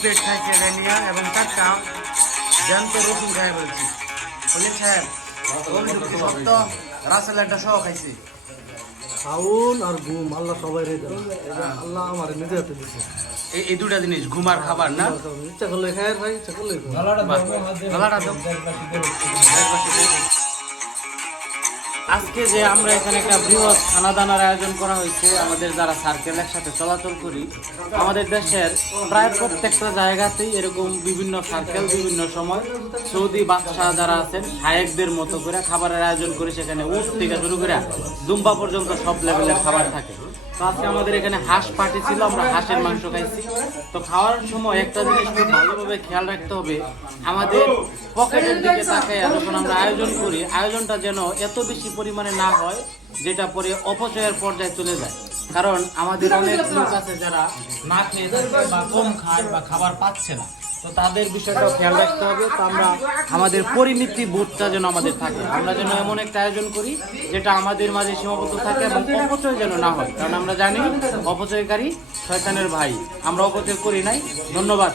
পেট খাইছে রেনিয়া এবং টাটকা জ্যান্ত রসুন খাই বলছি বলেন সাহেব অভিযোগ কি সত্য রাসেল একটা সহ খাইছে খাউন আর ঘুম আল্লাহ সবাই রে দেন আল্লাহ আমার নিজে হাতে দিছে এই দুটা জিনিস ঘুমার খাবার না ইচ্ছা করলে খায় ভাই ইচ্ছা করলে গলাটা দাও। আজকে যে আমরা এখানে একটা বৃহৎ খানা দানার আয়োজন করা হয়েছে আমাদের যারা সার্কেল একসাথে চলাচল করি আমাদের দেশের প্রায় প্রত্যেকটা জায়গাতেই এরকম বিভিন্ন সার্কেল বিভিন্ন সময় সৌদি বাদশাহ যারা আছেন শায়েকদের মতো করে খাবারের আয়োজন করে সেখানে উট থেকে শুরু করে দুম্বা পর্যন্ত সব লেভেলের খাবার থাকে। তো আজকে আমাদের এখানে হাঁস পার্টি ছিল, আমরা হাঁসের মাংস খাইছি। তো খাওয়ার সময় একটা জিনিস খুব ভালোভাবে খেয়াল রাখতে হবে, আমাদের পকেটের দিকে তাকাইয়া যখন আমরা আয়োজন করি আয়োজনটা যেন এত বেশি পরিমাণে না হয় যেটা পরে অপচয়ের পর্যায়ে চলে যায়। কারণ আমাদের অনেক লোক আছে যারা না খেয়ে থাকে বা কম খায় বা খাবার পাচ্ছে না, তো তাদের বিষয়টাও খেয়াল রাখতে হবে। তো আমরা আমাদের পরিমিতি বোধটা যেন আমাদের থাকে, আমরা যেন এমন একটা আয়োজন করি যেটা আমাদের মাঝে সীমাবদ্ধ থাকে এবং অপচয় যেন না হয়। কারণ আমরা জানি অপচয়কারী শয়তানের ভাই, আমরা অপচয় করি নাই। ধন্যবাদ।